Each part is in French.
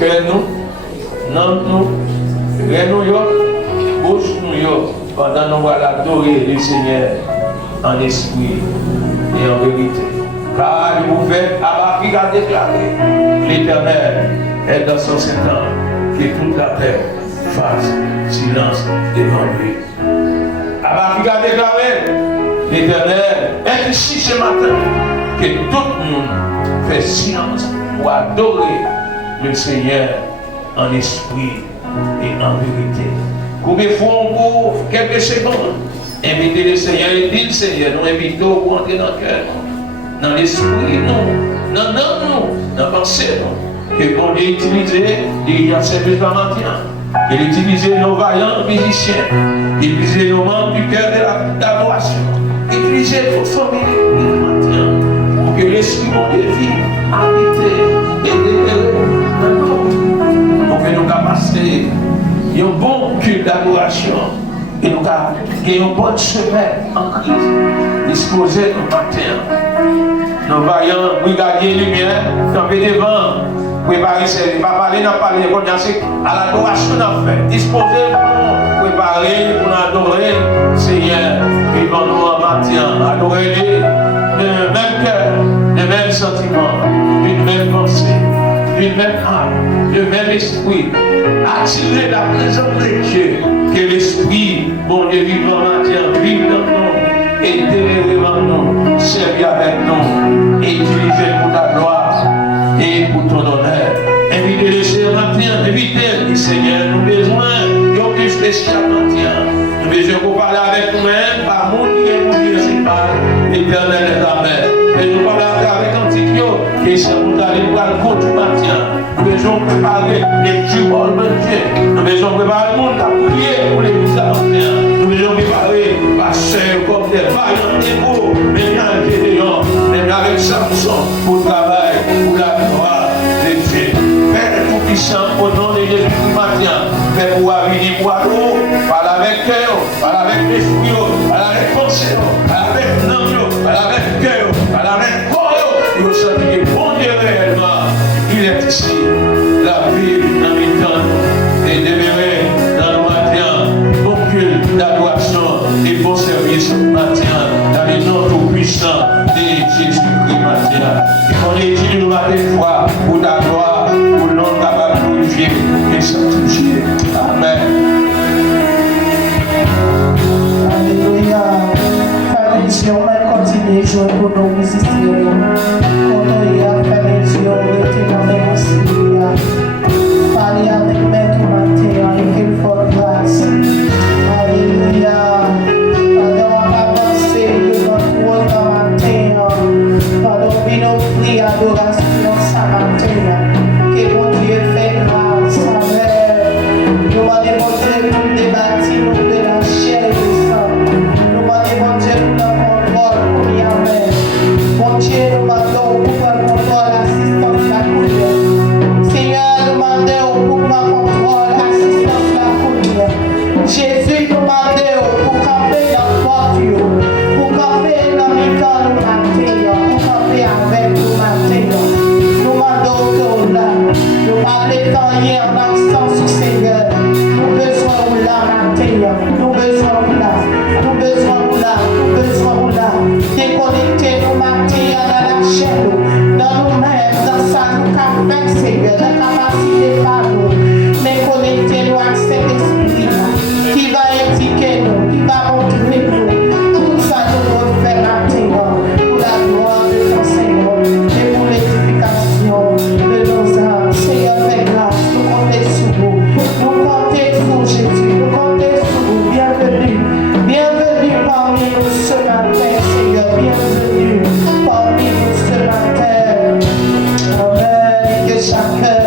cœur nous, Nanm nous, nous, bouche nous, pendant nous allons adorer le Seigneur en esprit et en vérité. Car le prophète Habakkuk a déclaré, l'Éternel est dans son Satan, que toute la terre fasse silence devant lui. Habakkuk a déclaré, l'Éternel est ici ce matin, que tout le monde fait silence pour adorer le Seigneur en esprit et en vérité. Combien de fois pour quelques secondes, inviter le Seigneur et dire le Seigneur, nous invitons pour entrer dans le cœur, dans l'esprit, nous, dans nous, dans la pensée, nous, que bon Dieu utilise il y a service de la matin. Il utilise nos vaillants musiciens, il utilise nos membres du cœur de l'adoration, il utilise toute famille matin pour que l'esprit de Dieu vive, habiter et délivrer dans nous. Pour que nous passer un bon culte d'adoration et nous ayons une bonne semaine en Christ, disposés au matin. Nos vaillants brigadiers lumière, camper devant. Préparer, c'est pas parler, n'a pas parlé, à l'adoration d'en fait. Disposer pour préparer, pour adorer Seigneur. Vivons nous en matin, adorer-les d'un même cœur, d'un même sentiment, d'une même pensée, d'une même âme, d'un même esprit. Attirer la présence de Dieu, que l'esprit, bon Dieu, vive en matin, vive dans nous, et délivrer en nous, servir avec nous, et utiliser pour ta gloire. Et pour ton honneur, invitez le Seigneur matin, invitez le Seigneur, nous avons besoin d'un plus spécial matin. Nous avons besoin de parler avec nous-mêmes, par monde qui est pour Dieu, c'est pas l'éternel est la mer. Mais nous parlons avec Antiquio, qui est pour aller pour le compte du matin. Nous avons besoin de préparer les jumeaux de Dieu. Nous avons besoin de préparer le monde à prier pour l'église à matin. Nous avons besoin de préparer pasteur comme des vaillants égaux, même avec Gédéon, même avec Samson, pour le travail, pour la gloire de Dieu. Père tout-puissant, au nom de Jésus du matin, Père pour venir pour nous, parle avec cœur, parle avec l'esprit, parle avec pensée, parle avec l'âme, parle avec cœur, parle avec corps, et vous savez que bon Dieu réellement, il est ici, la vie dans les temps, et demeurer dans le matin, bon culte d'adoration et bon service matin, dans les noms tout-puissants de Jésus-Christ matin. Et qu'on étudie nous à des fois pour ta gloire, pour le nom capable de glorifier et sanctifier. Amen. Alléluia. Frères et sœurs, on va continuer à jouer pour nos musiciens. On va faire les yeux, on était dans les musiciens. Parlez avec maître matin et qu'il faut grâce. Alléluia. Pendant on va avancer de notre rôle dans matin. Pendant qu'on prie adoration ce matin. Que mon Dieu fait grâce. Amen. Nous demandons mon Dieu pour débattre nous de la chair et du sang. Nous demandons mon Dieu pour le contrôle pour y amen. Mon Dieu, nous demandons pour le contrôle, l'assistance, la couleur. Seigneur, nous demandons pour le contrôle, l'assistance, la couleur. Jésus, nous demandons pour camper dans le porte, pour camper dans les temps nous matin, pour camper avec nous matin. Nous demandons que là, nous parlons hier dans le sens du Seigneur. Nous besoin de là matin, nous besoin de là, nous besoin de là, nous besoin de là. Déconnecter nos matin dans la chaîne, dans nous-mêmes, dans ça nous capable Seigneur, la capacité par nous, mais connecter nous à cet esprit qui va indiquer nous, qui va montrer nous, tout ça nous devons faire matin pour la gloire de ton Seigneur et pour l'édification de nos âmes. Seigneur, fais grâce, nous comptons sur vous, nous comptons sur Jésus, nous comptons sur vous. Bienvenue, bienvenue parmi nous ce matin, Seigneur, bienvenue parmi nous ce matin. Amen. Que chacun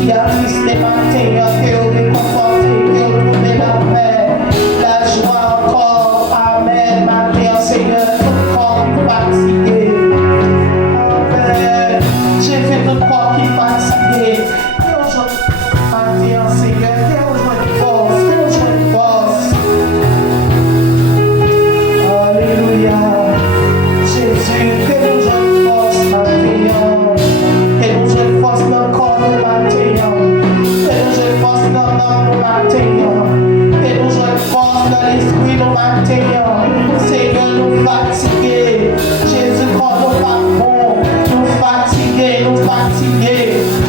qui a triste matin, que vous réconfortez, que vous trouvez la paix, la joie encore. Amen. Matin, Seigneur, tout corps qui fatigué. Amen. Jésus, tout corps qui fatigué. Que aujourd'hui, matin, Seigneur, que aujourd'hui force, que aujourd'hui force. Alléluia. Jésus, que nous jeunes force matin, que nous jeunes force dans le corps de matin.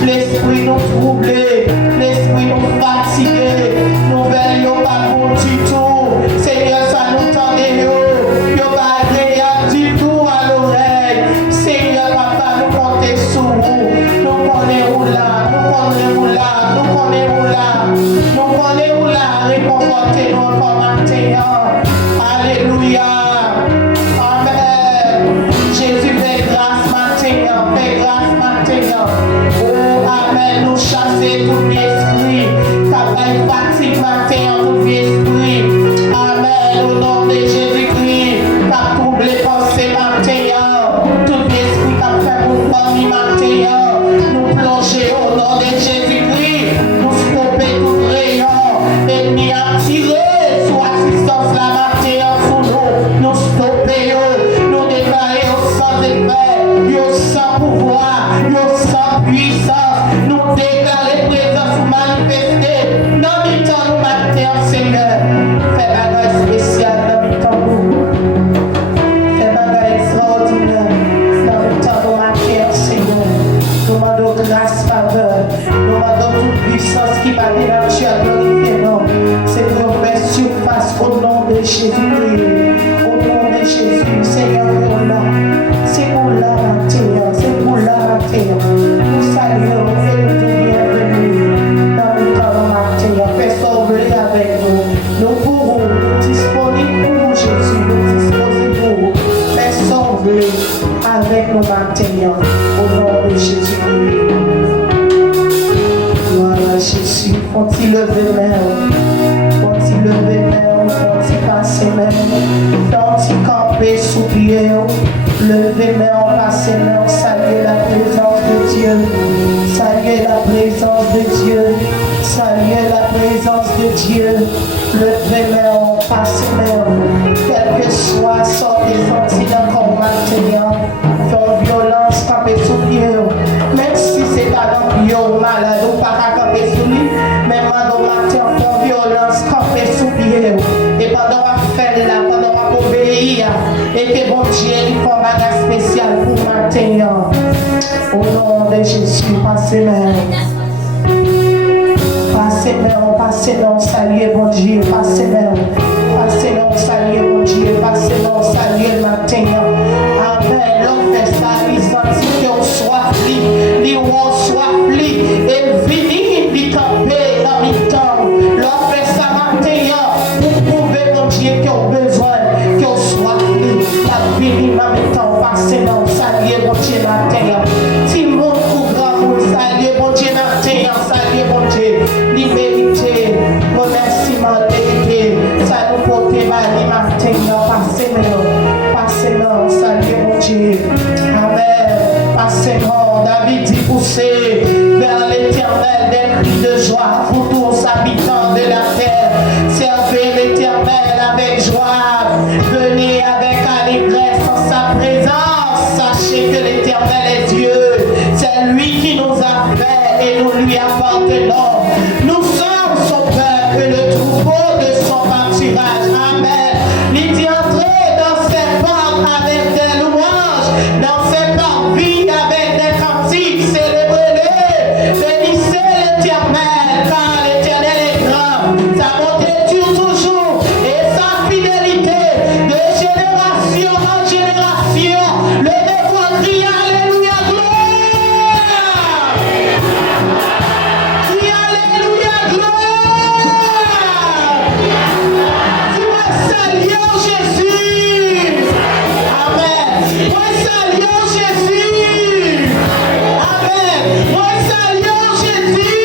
l'esprit nous troublé, l'esprit nous fatigué, nous veillons pas bon du tout. Seigneur, ça nous tendait, yo pas agréable du tout à l'oreille. Seigneur, papa, nous comptons sur vous. Nous connaissons là, nous connaissons là, nous connaissons là, nous connaissons là, réconfortez nous pour matin. Alléluia. Amen. Jésus fait grâce matin, fait grâce matin. Oh, amen. Nous chasser tout l'esprit, travail fatigue matin, tout l'esprit. Amen. Au nom de Jésus-Christ, pas troubler pensée matin, tout l'esprit qui fait pour famille matin. Nous plonger au nom de Jésus-Christ, nous stopper tout rayon, ennemi attiré sous assistance la matin sous nous, nous stopper, nous déclarer au sans effet, au sans pouvoir, au sans puissance, nous déclarer présence manifestée, dans le temps nous matin, Seigneur, fais bagage spécial dans le temps nous, fais bagage extraordinaire, dans le temps nous matin, Seigneur, nous demandons grâce, faveur, nous demandons toute puissance qui va venir tu as glorifié, non, c'est pour faire surface au nom de Jésus-Christ, au nom de Jésus, Seigneur, c'est pour la matin, c'est pour la matin, nous saluons, et nous te bienvenue dans le temps de matin, fais sauver avec nous, nous pourrons, nous disponibles pour vous, Jésus, nous disposer pour vous, fais sauver avec nous matin, au nom de Jésus-Christ. Gloire à Jésus, faut-il lever main, faut-il lever main, faut-il passer main, faut-il camper sous pied, lever main, passer main, saluer la présence de Dieu, saluer la présence de Dieu, saluer la présence de Dieu, lever main, passer main, quel que soit sortez sorti d'un corps maintenant, faire violence, camper sous pied, même si c'est pas dans le malade ou pas à camper sous lui, même dans matin, faire violence, camper sous pied, et pendant qu'on fait là, pendant qu'on obéit, et que bon Dieu, il faut un bagage spécial pour matin, au nom de Jésus, passez main. Passez non, saluer bon Dieu, passez non, saluer bon Dieu, passez non, saluer le matin. Amen. L'homme fait ça, il sentit qu'on soit pris, il soit pris, et vini, il camper dans le temps. L'homme fait ça matin, pour prouver mon Dieu qu'on a besoin, qu'on soit pris. La vini, ma temps, passez non, saluer bon Dieu matin. Si mon coup grand, saluer bon Dieu matin, saluer bon Dieu, liberté, remerciement, vérité, ça nous porte mal, matin, passez non, saluer mon Dieu. Amen. Passez non, David dit pousser vers l'éternel des cris de joie pour tous habitants de la terre. Servez l'éternel avec joie, venez avec allégresse en sa présence. Sachez que l'éternel est Dieu, c'est lui qui nous a fait et nous lui appartenons. Nous sommes son peuple et le troupeau de son pâturage. Amen. Il dit entrer dans ses portes avec des louanges, dans ses parvis avec des cantiques, célébrez-le, bénissez l'éternel, car l'éternel est grand, sa bonté dure toujours et sa fidélité de génération en génération. Le dévoi crie alléluia, gloire, crie alléluia, gloire. Dis-moi salut Jésus. Amen. Moi salut Jésus. Amen. Moi salut Jésus.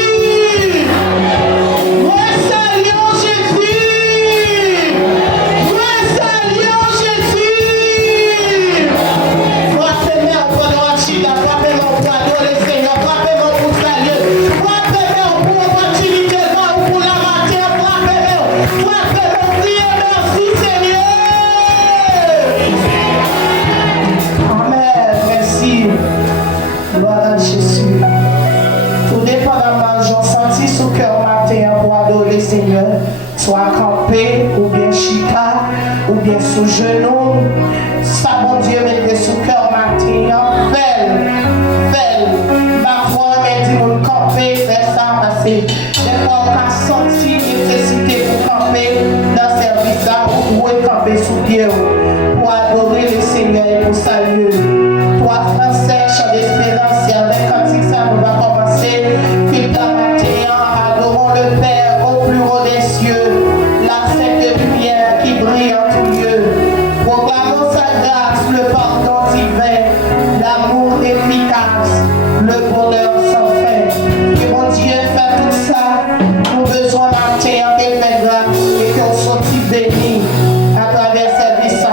Moi salut Jésus. Moi salut Jésus. Frappez-moi pour l'anchida, frappez-moi pour adorer le Seigneur, frappez-moi pour saluer, frappez-moi pour opportunité, pour la matière, frappez-moi, priez, merci Seigneur. Amen, merci. Gloire à Jésus. Tout dépendamment, j'en senti sous cœur matin pour adorer le Seigneur, soit campé, ou bien chica, ou bien sous genou. Ça, mon Dieu, mettez sous cœur matin, belle, ma foi, mais dis-moi qu'a senti nécessité pour camper dans le service là, pour camper sous Dieu, pour adorer le Seigneur et pour saluer. Toi, Français, chant d'espérance, et avec cantique, ça nous va commencer. Qu'il t'a adorons le Père au plus haut des cieux, la sainte lumière qui brille en tout lieu. Proclamons sa grâce, le pardon divin, l'amour efficace, le bonheur sans fin. Que mon Dieu fait tout ça, nous besoin marcher en tes grâce et qu'on soit bénis à travers service.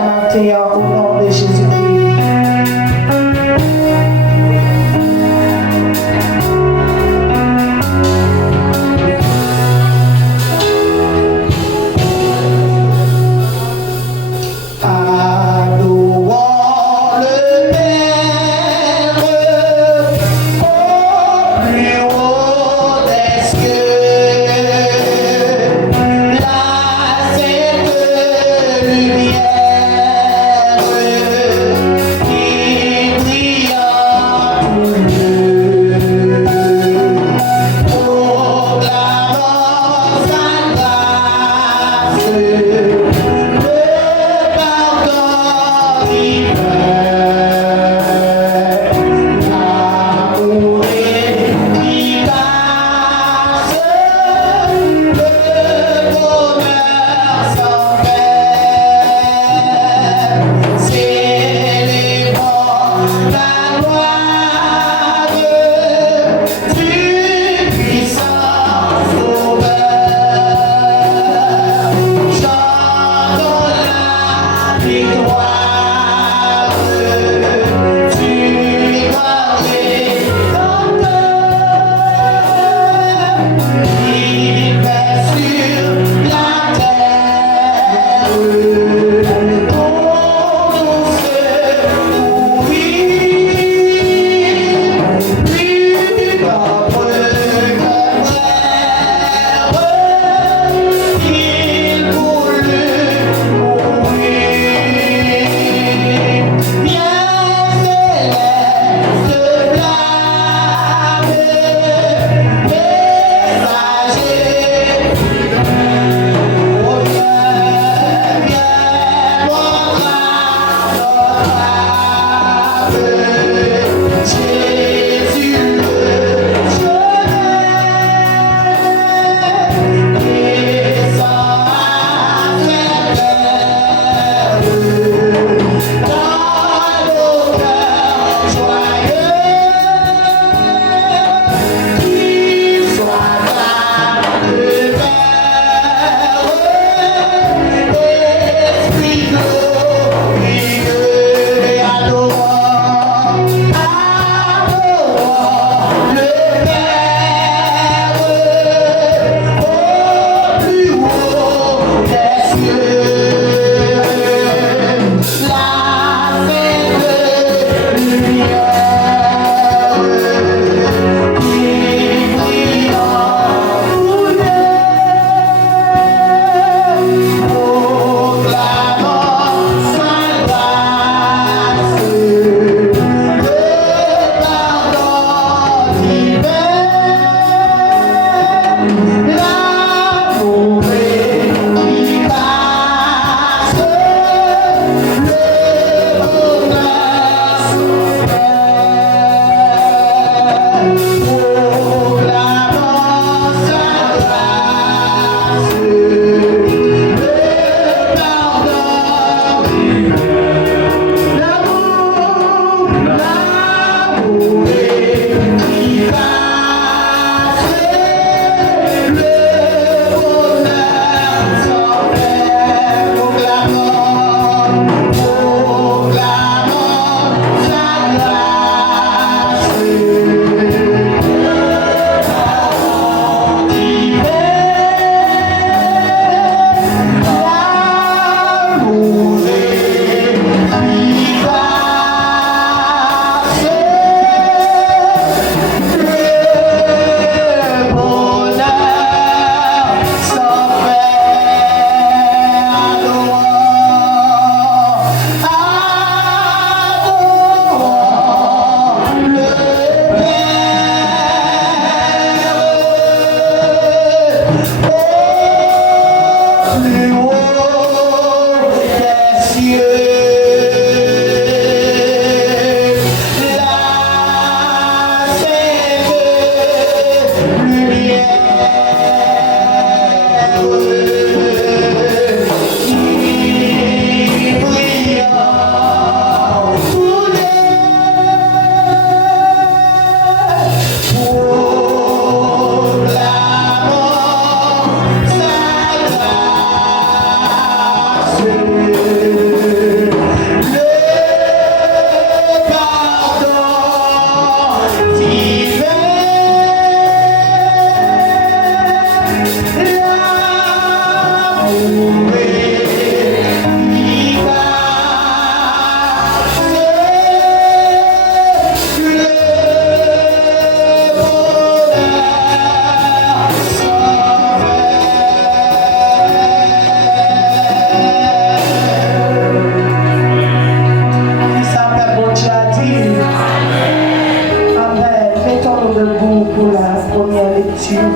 première lecture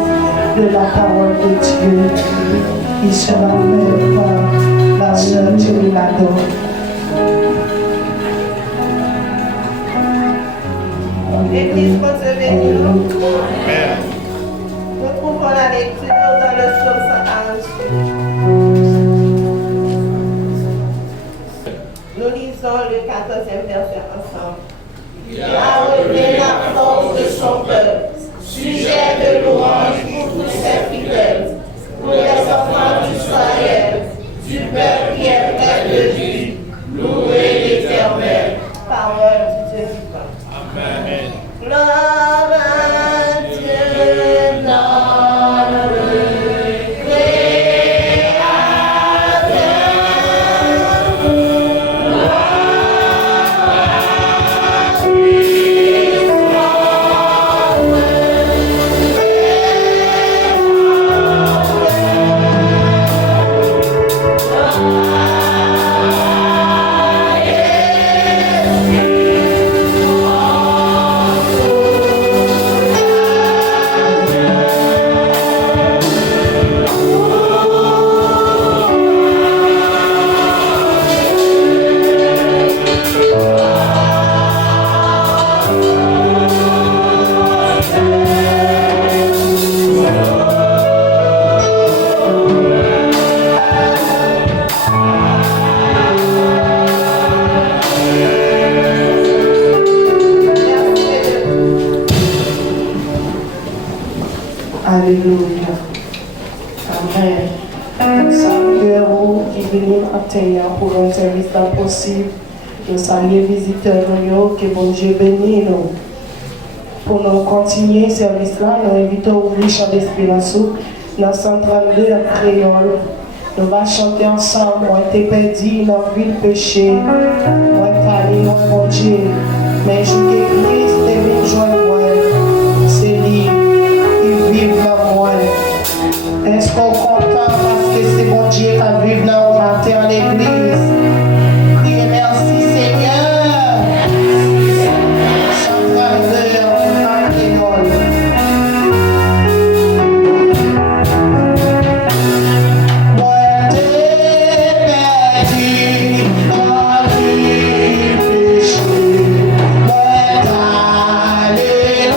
de la parole de Dieu qui sera faite par la sœur Théolador. L'église Mosedaline, nous trouvons la lecture dans le psaume 146. Nous lisons le 14e verset ensemble. Il a relevé la force de son peuple, sujet de louange pour tous ses fidèles, pour les enfants d'Israël, du peuple qui est près de lui, louez l'Éternel. Parole du Dieu vivant. Amen. Gloire à Dieu dans le Créateur. Gloire à Christ Alléluia. Amen. Saluons qui venons à terre pour un service possible. Nous saluons les visiteurs, que bon Dieu bénisse nous. Pour nous continuer ce service-là, nous invitons au chant d'espérance dans 132 en créole. Nous allons chanter ensemble. Moi, t'es perdu dans la ville péché. Moi, t'es allé dans mon Dieu. Mais je t'ai Christ, t'es venu joindre moi. C'est lui qui vit dans moi. Est-ce qu'on est content parce que c'est mon Dieu qui vit dans le matin en l'église? Priez merci Seigneur. 132 en créole. Allez,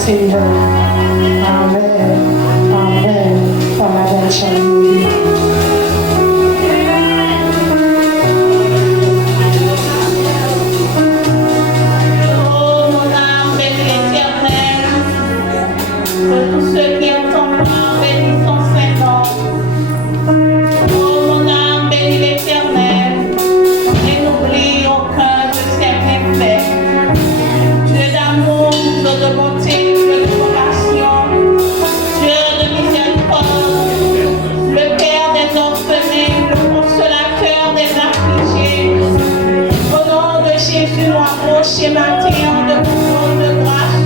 Seigneur. Amen. Amen. Par la belle chaleur. Oh, mon âme, bénis l'Éternel. Que tous ceux qui aiment ton nom bénissent ton Saint-Nom. Oh, mon âme, bénis l'Éternel. Et n'oublie aucun de ses méfaits. Dieu d'amour, Dieu de bonté, Dieu de compassion, Dieu de miséricorde, le Père des orphelins, le consolateur des affligés. Au nom de Jésus, nous approchons maintenant de trône de grâce.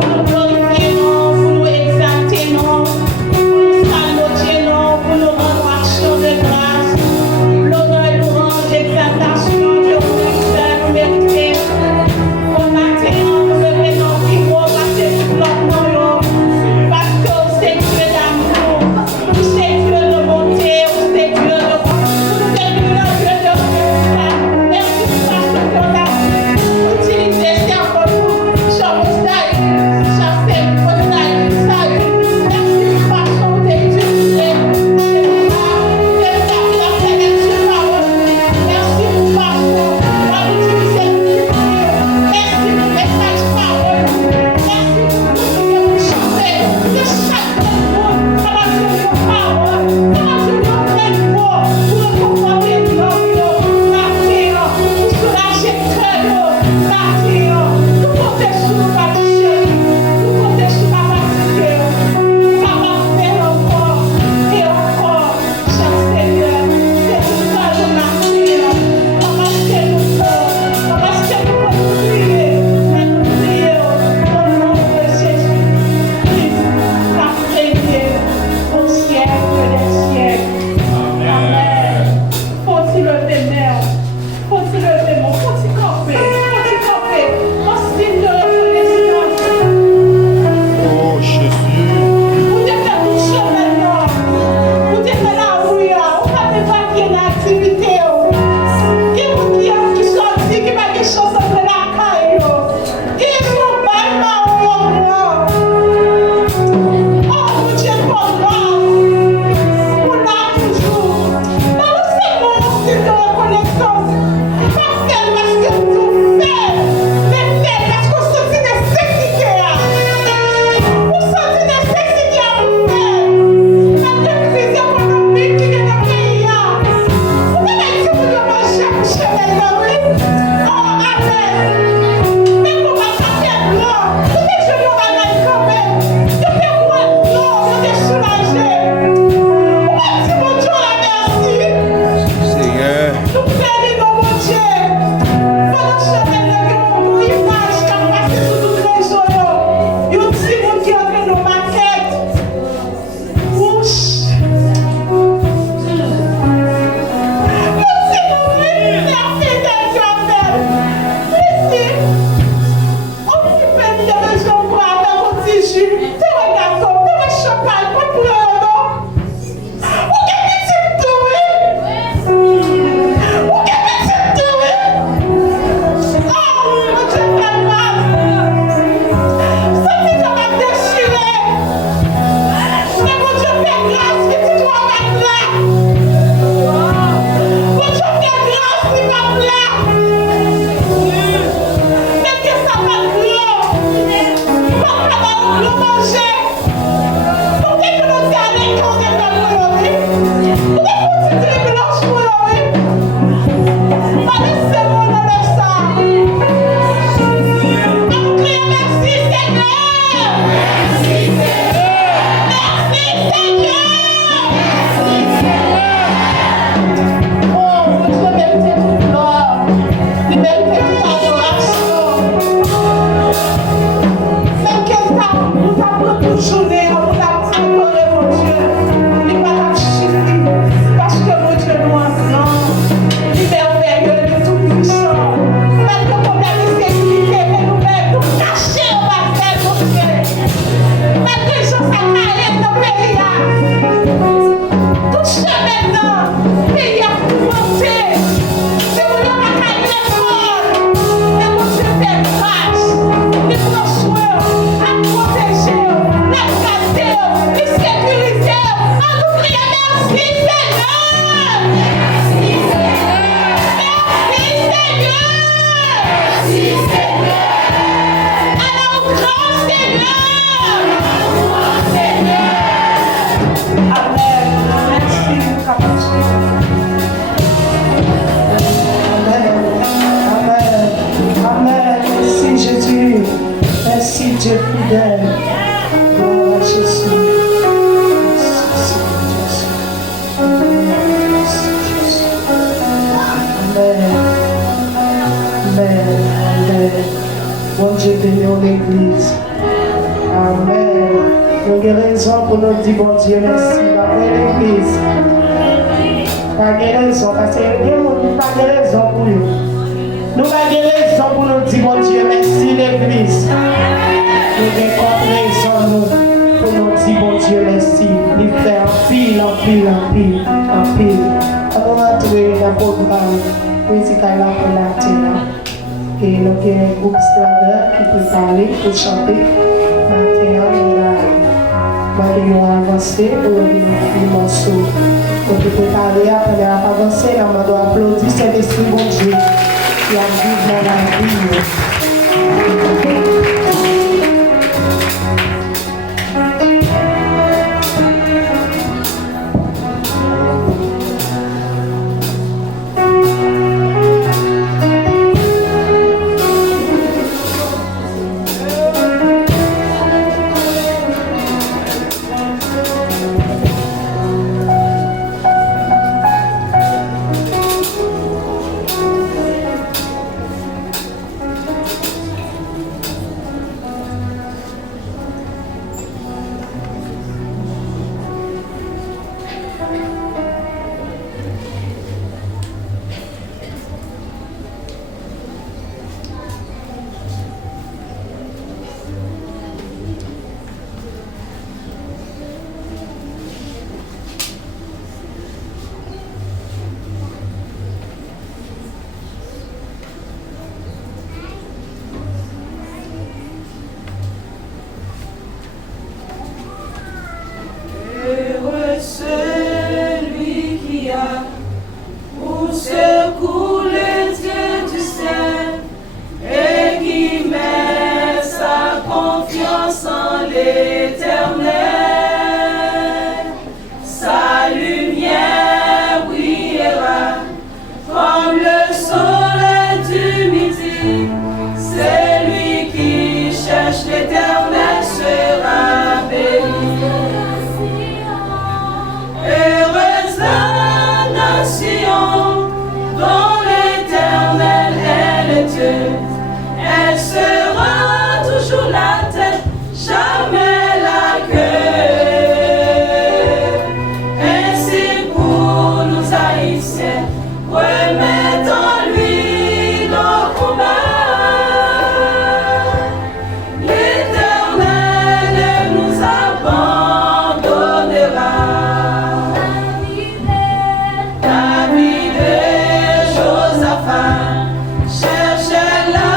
Vous nous glorifions, vous nous exaltons, vous saluons, vous nous rendons action de grâce. L'honneur et louange, exaltation, Dieu vous seul mérité. Au matin, nous venons vivre parce que c'est Dieu d'amour, c'est Dieu de bonté, c'est Dieu de grâce, c'est Dieu de grâce. Merci parce qu'on a fidèle. Gloire à Jésus. Merci Jésus. Merci Jésus. Amen. Amen. Amen. Bon Dieu bénit l'église. Amen. Nous avons raison pour nous dire bon Dieu merci. Après l'église. Pas de raison parce que nous n'avons pas de raison pour nous. Nous avons raison pour nous dire bon Dieu merci l'église. Nous avons raison pour nous dire bon Dieu merci. Nous faisons en pile, en pile, en pile, en pile. On va entrer dans le programme musical pour la terre. Et nous avons un groupe Slaver qui peut parler, pour chanter. Maintenant, nous allons avancer pour le morceau. Donc, vous pouvez parler après avancer. On doit applaudir cet esprit bon Dieu qui a vivre la vie. L'Éternel sera béni. Heureuse la nation dont l'Éternel est le Dieu. Elle sera toujours la tête, jamais la queue. Ainsi pour nous haïtiens, remettons lui nos combats. Cherchez la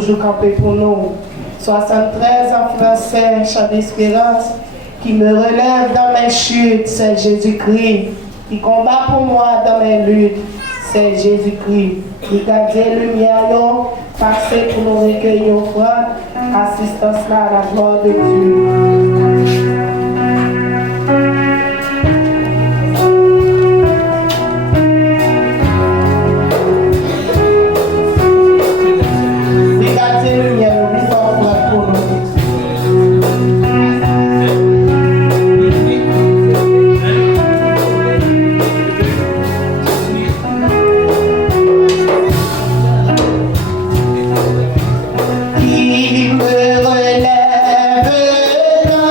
toujours campé pour nous. 73 en français, chant d'espérance, qui me relève dans mes chutes, c'est Jésus-Christ. Qui combat pour moi dans mes luttes, c'est Jésus-Christ. Qui garde lumière, passer pour nous recueillir au froid, assistance là à la gloire de Dieu. Qui me relève dans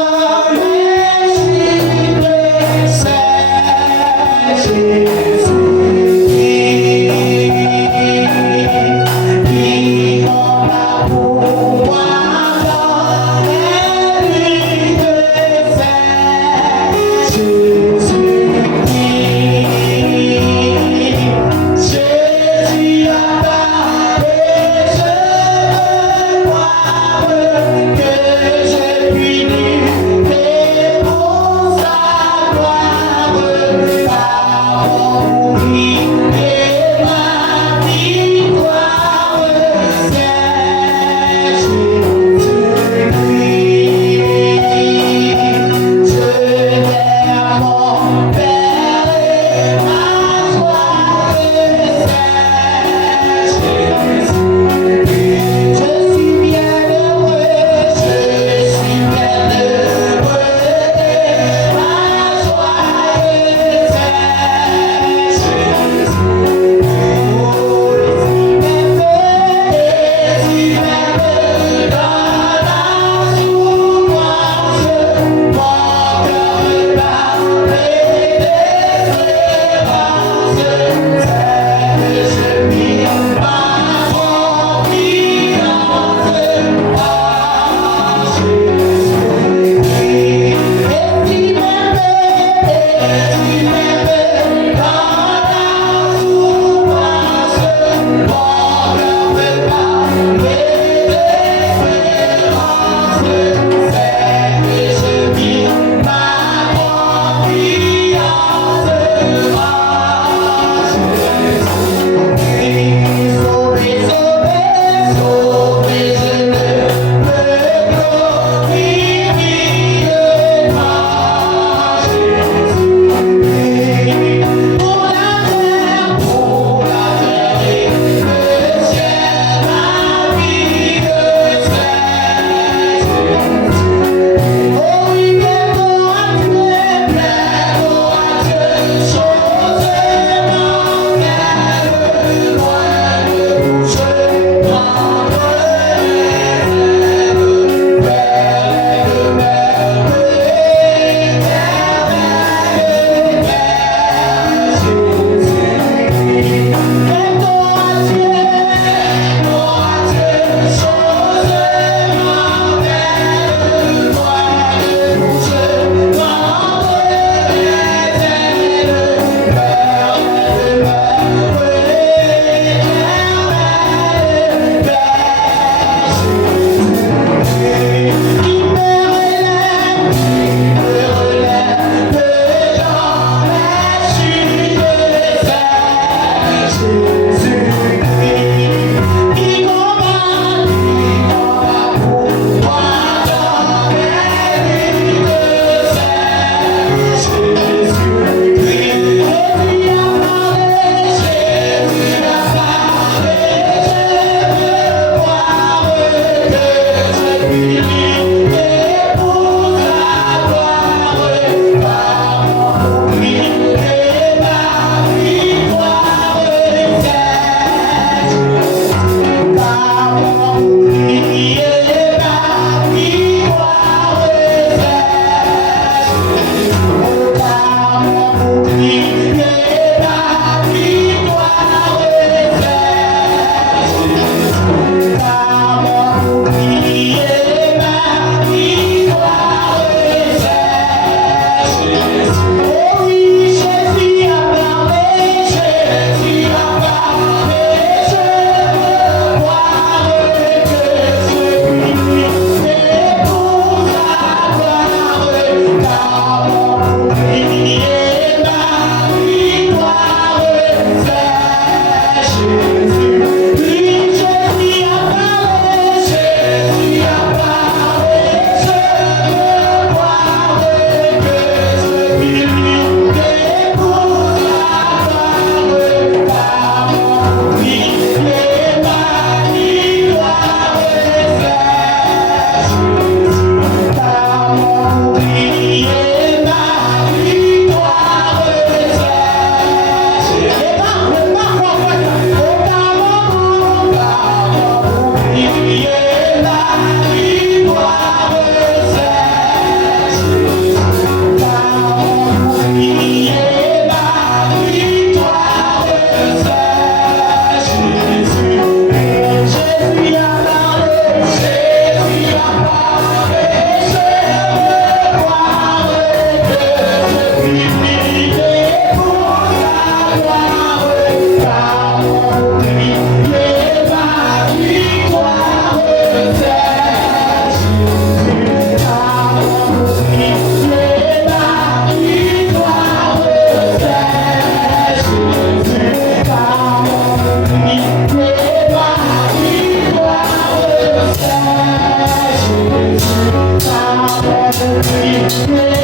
Yeah.